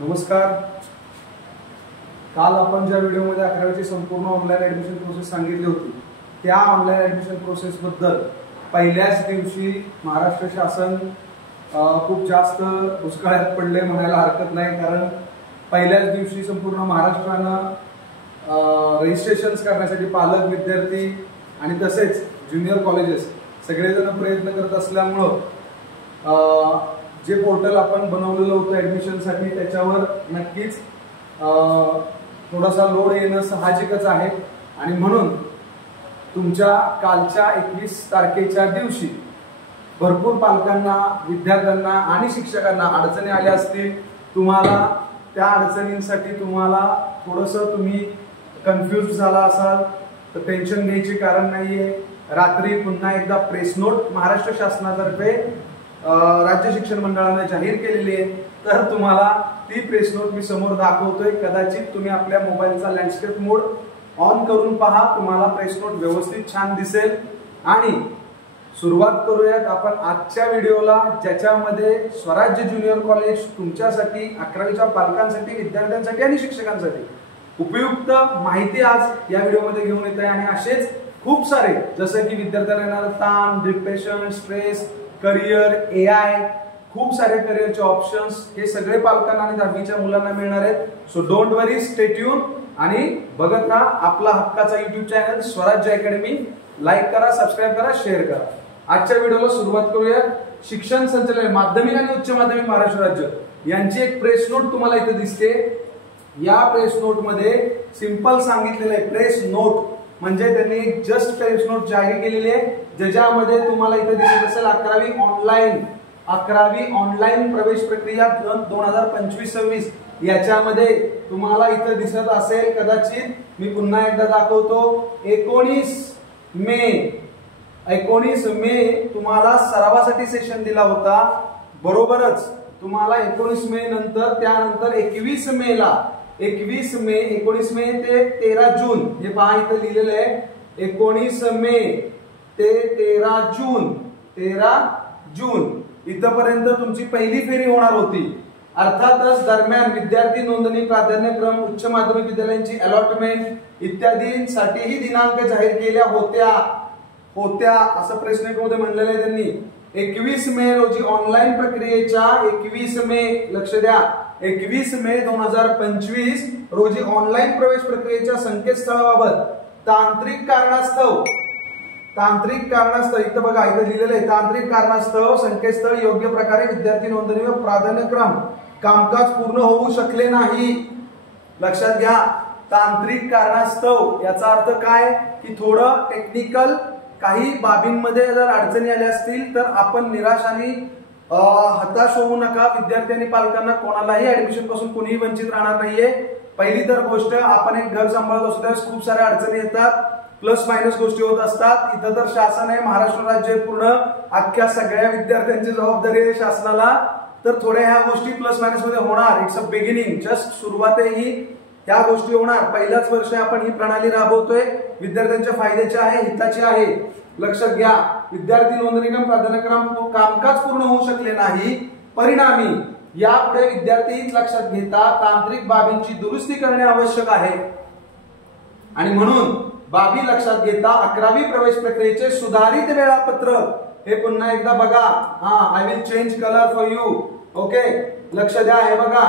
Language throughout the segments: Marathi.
नमस्कार. काल आपण ज्या व्हिडिओमध्ये 11वीची संपूर्ण ऑनलाईन ॲडमिशन प्रोसेस सांगितली होती त्या ऑनलाईन ॲडमिशन प्रोसेसबद्दल पहिल्याच दिवशी महाराष्ट्र शासन खूप जास्त दुष्काळात पडले म्हणायला हरकत नाही. कारण पहिल्याच दिवशी संपूर्ण महाराष्ट्रानं रजिस्ट्रेशन्स करण्यासाठी पालक, विद्यार्थी आणि तसेच ज्युनियर कॉलेजेस सगळेजण प्रयत्न करत असल्यामुळं जे पोर्टल आपण बनवलेलं होतं ॲडमिशनसाठी त्याच्यावर नक्कीच थोडासा लोड येणं साहजिकच आहे. आणि म्हणून तुमच्या कालच्या 21 तारखेच्या दिवशी भरपूर पालकांना, विद्यार्थ्यांना आणि शिक्षकांना अडचणी आल्या असतील. तुम्हाला त्या अडचणींसाठी थोडंसं तुम्ही कन्फ्यूज झाला असाल तर टेन्शन घ्यायचे कारण नाहीये. रात्री पुन्हा एकदा प्रेस नोट महाराष्ट्र शासनातर्फे राज्य शिक्षण मंडळाने जाहीर केलेली आहे. तर तुम्हाला ती प्रेस नोट मी समोर दाखवतोय. कदाचित तुम्ही आपल्या मोबाईलचा लँडस्केप मोड ऑन करून पहा, तुम्हाला प्रेस नोट व्यवस्थित छान दिसेल. आणि सुरुवात करूयात आपण आजच्या व्हिडिओला, ज्याच्यामध्ये स्वराज्य ज्युनियर कॉलेज तुमच्यासाठी 11वीच्या पालकांसाठी, विद्यार्थ्यांसाठी आणि शिक्षकांसाठी उपयुक्त माहिती आज या व्हिडिओमध्ये घेऊन येत आहे. आणि असेच खूप सारे, जसं की विद्यार्थ्यांना येणारा ताण, डिप्रेशन, स्ट्रेस, करिअर, AI, खूप सारे करिअरचे ऑप्शन्स हे सगळे पालकांना आणि 10वीच्या मुलांना मिळणार आहेत. So don't worry, stay tune आणि बघत राहा आपला हक्काचा YouTube चॅनल स्वराज्य अकॅडमी. लाईक करा, सबस्क्राईब करा, शेअर करा. आजच्या व्हिडिओला सुरुवात करूया. शिक्षण संचालनालय, माध्यमिक आणि उच्च माध्यमिक महाराष्ट्र राज्य यांची एक प्रेस नोट तुम्हाला इथे दिसते. या प्रेस नोट मध्ये सिंपल सांगितलेलं आहे, प्रेस नोट म्हणजे त्यांनी जस्ट प्रेस नोट जारी केलेली आहे, ज्याच्यामध्ये तुम्हाला इथे दिसत असेल 11वी ऑनलाईन प्रवेश प्रक्रिया 2025-26 याच्यामध्ये तुम्हाला इथे दिसत असेल. कदाचित मी पुन्हा एकदा दाखवतो. 19 मे तुम्हाला सरावासाठी सेशन दिला होता. बरोबरच तुम्हाला 19 मे नंतर त्यानंतर 19 मे ते 13 जून हे पहा इथे लिहिलेलं आहे. 19 मे ते 13 जून इथपर्यंत तुमची पहिली फेरी होणार होती. अर्थातच दरम्यान विद्यार्थी नोंदणी, प्राधान्यक्रम, उच्च माध्यमिक विद्यालयांची अलॉटमेंट इत्यादींसाठीही दिनांक जाहीर केल्या होत्या असं प्रेस नोटमध्ये म्हणलेलं आहे त्यांनी. 21 मे रोजी ऑनलाईन प्रक्रियेच्या 21 मे लक्ष द्या, 21 मे 2025 रोजी ऑनलाईन प्रवेश प्रक्रियेच्या संकेतस्थळाबाबत तांत्रिक कारणास्तव इथं बघा, इथं लिहिलेलं आहे, तांत्रिक कारणास्तव संकेतस्थळ योग्य प्रकारे विद्यार्थी नोंदणी व प्राधान्यक्रम कामकाज पूर्ण होऊ शकले नाही. लक्षात घ्या, तांत्रिक कारणास्तव याचा अर्थ काय की थोडं टेक्निकल काही बाबींमध्ये जर अडचणी आल्या असतील तर आपण निराश आणि हताश होऊ नका. विद्यार्थी आणि पालकांना कोणालाही ऍडमिशन पासून कोणीही वंचित राहणार नाहीये. पहिली तर गोष्ट, आपण एक घर सांभाळत असतो त्यावेळेस खूप साऱ्या अडचणी येतात, प्लस मायनस गोष्टी होत असतात. इथं तर शासन आहे, महाराष्ट्र राज्य पूर्ण, अख्ख्या सगळ्या विद्यार्थ्यांची जबाबदारी आहे शासनाला. तर थोड्या ह्या गोष्टी प्लस मायनस मध्ये होणार. इट्स अ बिगिनिंग, जस्ट सुरुवात आहे ही. ह्या गोष्टी होणार. पहिल्याच वर्षी आपण ही प्रणाली राबवतोय, विद्यार्थ्यांच्या फायद्याची आहे, हिताची आहे. लक्षात घ्या, विद्यार्थी नोंदणीक्रम, प्राधान्यक्रम कामकाज पूर्ण होऊ शकले नाही. परिणामी यापुढे विद्यार्थी लक्षात घेता तांत्रिक बाबींची दुरुस्ती करणे आवश्यक आहे. आणि म्हणून बाबी लक्षात घेता 11वी प्रवेश प्रक्रियेचे सुधारित वेळापत्रक हे पुन्हा एकदा बघा. I will change colour for you. Okay, लक्ष द्या. हे बघा,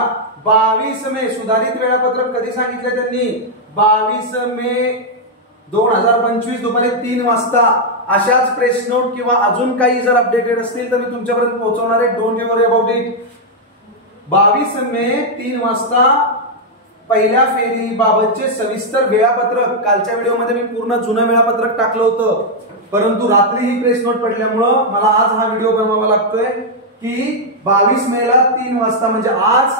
22 मे सुधारित वेळापत्रक कधी सांगितले त्यांनी? 22 मे 2025 दुपारी 3 वाजता. अशाच प्रेस नोट किंवा अजून काही जर अपडेटेड असतील तर मी तुमच्यापर्यंत पोहोचवणार आहे. Don't worry about it. 22 मे 3 वाजता पहिल्या फेरी बाबतचे सविस्तर वेळापत्रक. कालच्या व्हिडिओमध्ये मी पूर्ण जुनं वेळापत्रक टाकलं होतं, परंतु रात्री ही प्रेस नोट पडल्यामुळं मला आज हा व्हिडिओ बनवावा लागतोय की 22 मेला 3 वाजता म्हणजे आज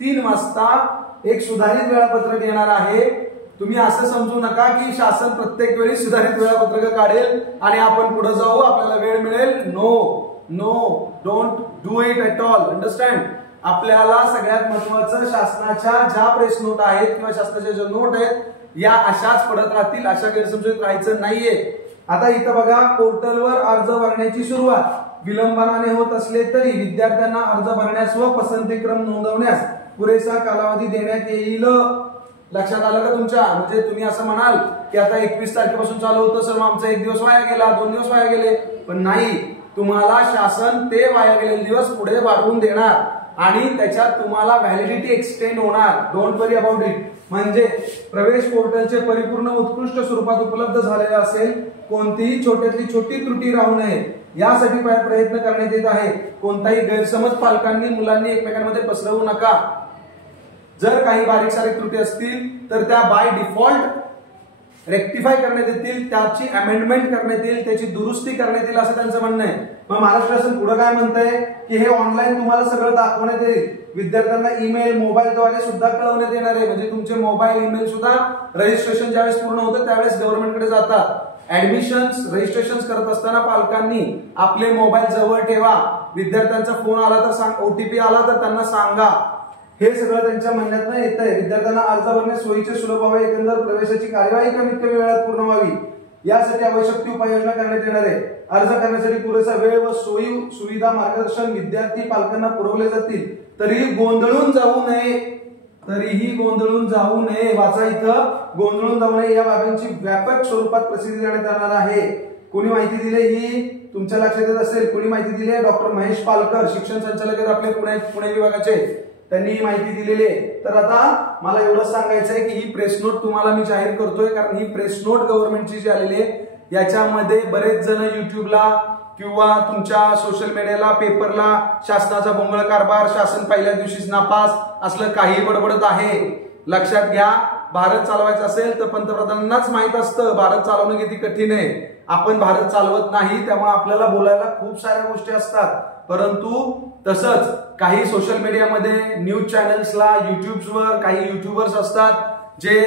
3 वाजता एक सुधारित वेळापत्रक येणार आहे. तुम्ही असं समजू नका की शासन प्रत्येक वेळी सुधारित वेळापत्रक काढेल आणि आपण पुढे जाऊ, आपल्याला वेळ मिळेल. No, don't do it at all. Understand? आपल्याला सगळ्यात महत्वाचं शासनाच्या ज्या प्रेस नोट आहेत किंवा शासनाच्या ज्या नोट आहेत या अशाच पडत राहतील, अशा गैरसमजुतीत राहायचं नाहीये. आता इथं बघा, पोर्टलवर अर्ज भरण्याची सुरुवात विलंबाने होत असले तरी विद्यार्थ्यांना अर्ज भरण्यास व पसंतीक्रम नोंदवण्यास पुरेसा कालावधी देण्यात येईल. लक्षात आलं का तुमच्या? म्हणजे तुम्ही असं म्हणाल की आता 21 तारखेपासून चालू होतं सर, मग आमचा 1 दिवस वाया गेला, 2 दिवस वाया गेले, पण नाही, तुम्हाला शासन ते वाया गेलेले दिवस पुढे वाढवून देणार आणि त्याच्यात तुम्हाला व्हॅलिडिटी एक्सटेंड होणार. Don't worry about it. म्हणजे प्रवेश पोर्टलचे परिपूर्ण उत्कृष्ट स्वरूपात उपलब्ध झालेले असेल, कोणतीही छोट्यातली छोटी त्रुटी राहू नये यासाठी प्रयत्न करण्यात येत आहे. कोणताही गैरसमज पालकांनी मुलांनी एकमेकांमध्ये पसरवू नका. जर काही बारीक सारीक त्रुटी असतील तर त्या बाय डिफॉल्ट रेक्टिफाय करण्यात येतील, त्याची अमेंडमेंट करण्यात येईल, त्याची दुरुस्ती करण्यात येईल असं त्यांचं म्हणणं आहे. मग महाराष्ट्र शासन पुढे काय म्हणतंय की हे ऑनलाईन तुम्हाला सगळं दाखवण्यात येईल. विद्यार्थ्यांना ईमेल मोबाईलद्वारे सुद्धा कळवण्यात येणार आहे. म्हणजे तुमचे मोबाईल ईमेल सुद्धा रजिस्ट्रेशन ज्यावेळेस पूर्ण होतं त्यावेळेस गव्हर्नमेंटकडे जातात. ऍडमिशन्स रजिस्ट्रेशन करत असताना पालकांनी आपले मोबाईल जवळ ठेवा. विद्यार्थ्यांचा फोन आला तर ओटीपी आला तर त्यांना सांगा. हे सगळं त्यांच्या म्हणण्यात येतंय. विद्यार्थ्यांना अर्ज भरणे सोयीचे सुलभ व्हावे, एकंदर प्रवेशाची कार्यवाही कमीत कमी वेळात पूर्ण व्हावी यासाठी आवश्यक ती उपाययोजना करण्यात येणार आहे. अर्ज करण्यासाठी पुरेसा वेळ व सोयी सुविधा मार्गदर्शन विद्यार्थी पालकांना पुरवले जातील. तरीही गोंधळून जाऊ नये. वाचा इथं, गोंधळून जाऊ नये या बाबींची व्यापक स्वरूपात प्रसिद्धी देण्यात येणार आहे. कोणी माहिती दिली ही तुमच्या लक्षात येत असेल. कोणी माहिती दिली आहे? डॉक्टर महेश पालकर, शिक्षण संचालक आहेत आपले पुणे विभागाचे, त्यांनी ही माहिती दिलेली आहे. तर आता मला एवढं सांगायचं आहे की ही प्रेस नोट तुम्हाला मी जाहीर करतोय, कारण ही प्रेस नोट गव्हर्नमेंटची जी आलेली आहे याच्यामध्ये बरेच जण युट्यूबला किंवा तुमच्या सोशल मीडियाला, पेपरला शासनाचा बोंगळ कारभार, शासन पहिल्या दिवशीच नापास असलं काही बडबडत आहे. लक्षात घ्या, भारत चालवायचा असेल तर पंतप्रधानांनाच माहित असतं भारत चालवणं किती कठीण आहे. आपण भारत चालवत नाही, त्यामुळे आपल्याला बोलायला खूप साऱ्या गोष्टी असतात. परंतु तसंच काही सोशल मीडियामध्ये, न्यूज चॅनल्सला, युट्यूबवर काही युट्यूबर्स असतात जे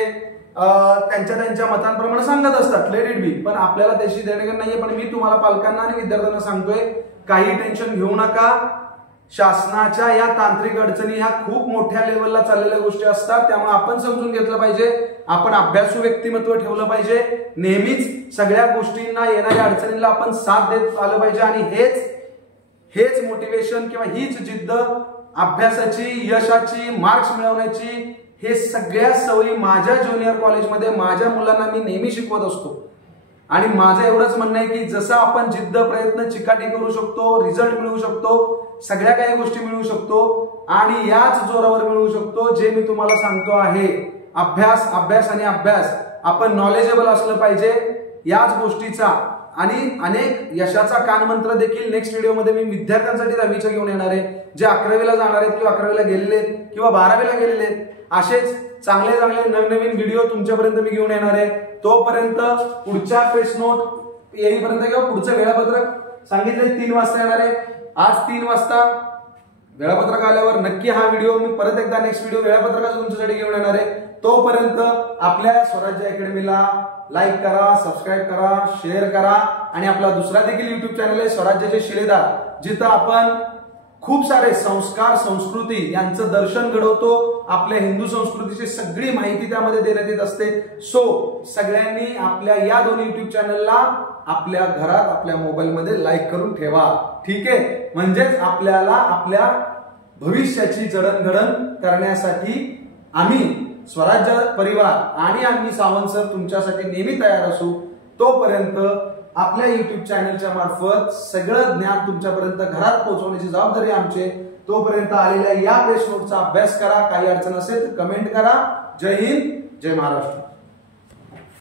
त्यांच्या मतांप्रमाणे सांगत असतात. Let it be. पण आपल्याला त्याची देणेघेण नाहीये. पण मी तुम्हाला पालकांना आणि विद्यार्थ्यांना सांगतोय, काही टेन्शन घेऊ नका. शासनाच्या या तांत्रिक अडचणी ह्या खूप मोठ्या लेवलला चाललेल्या गोष्टी असतात, त्यामुळे आपण समजून घेतलं पाहिजे. आपण अभ्यासू व्यक्तिमत्व ठेवलं पाहिजे. नेहमीच सगळ्या गोष्टींना, येणाऱ्या अडचणींना आपण साथ देत आलं पाहिजे. आणि हेच मोटिवेशन किंवा हीच जिद्द अभ्यासाची, यशाची, मार्क्स मिळवण्याची, हे सगळ्या सवयी माझ्या ज्युनियर कॉलेजमध्ये माझ्या मुलांना मी नेहमी शिकवत असतो. आणि माझं एवढंच म्हणणं आहे की जसं आपण जिद्द, प्रयत्न, चिकाटी करू शकतो, रिझल्ट मिळवू शकतो, सगळ्या काही गोष्टी मिळवू शकतो आणि याच जोरावर मिळवू शकतो जे मी तुम्हाला सांगतो आहे. अभ्यास आणि अभ्यास. आपण नॉलेजेबल असलं पाहिजे याच गोष्टीचा. आणि अनेक यशाचा कानमंत्र देखील नेक्स्ट व्हिडिओमध्ये मी विद्यार्थ्यांसाठी 10वीच्या घेऊन येणार आहे, जे 11वीला जाणार आहेत किंवा 11वीला गेलेले आहेत किंवा 12वीला गेलेले आहेत. असेच चांगले नवनवीन व्हिडिओ तुमच्यापर्यंत मी घेऊन येणार आहे. तोपर्यंत पुढच्या प्रेस नोट येईपर्यंत किंवा पुढचं वेळापत्रक सांगितलंय 3 वाजता येणार आहे. आज 3 वाजता वेळापत्रक आल्यावर नक्की हा व्हिडिओ मी परत एकदा नेक्स्ट व्हिडिओ वेळापत्रकाचा तुमच्यासाठी घेऊन येणार आहे. तोपर्यंत आपल्या स्वराज्य अकॅडमीला लाईक करा, सबस्क्राईब करा, शेअर करा आणि आपला दुसरा देखील युट्यूब चॅनल आहे स्वराज्याचे शिलेदार, जिथं आपण खूप सारे संस्कार, संस्कृती यांचं दर्शन घडवतो. आपल्या हिंदू संस्कृतीची सगळी माहिती त्यामध्ये देण्यात येत असते. सो सगळ्यांनी आपल्या या 2 युट्यूब चॅनलला आपल्या घरात, आपल्या मोबाईलमध्ये लाईक करून ठेवा. ठीक आहे? म्हणजेच आपल्याला आपल्या भविष्याची जडणघडण करण्यासाठी आम्ही स्वराज्य परिवार आणि आम्ही सावंत सर तुमच्यासाठी नेहमी तयार असू. तोपर्यंत आपल्या युट्यूब चॅनलच्या मार्फत सगळं ज्ञान तुमच्यापर्यंत घरात पोहोचवण्याची जबाबदारी आमची. तोपर्यंत आलेल्या या प्रेस नोटचा अभ्यास करा. काही अडचण असेल तर कमेंट करा. जय हिंद, जय महाराष्ट्र.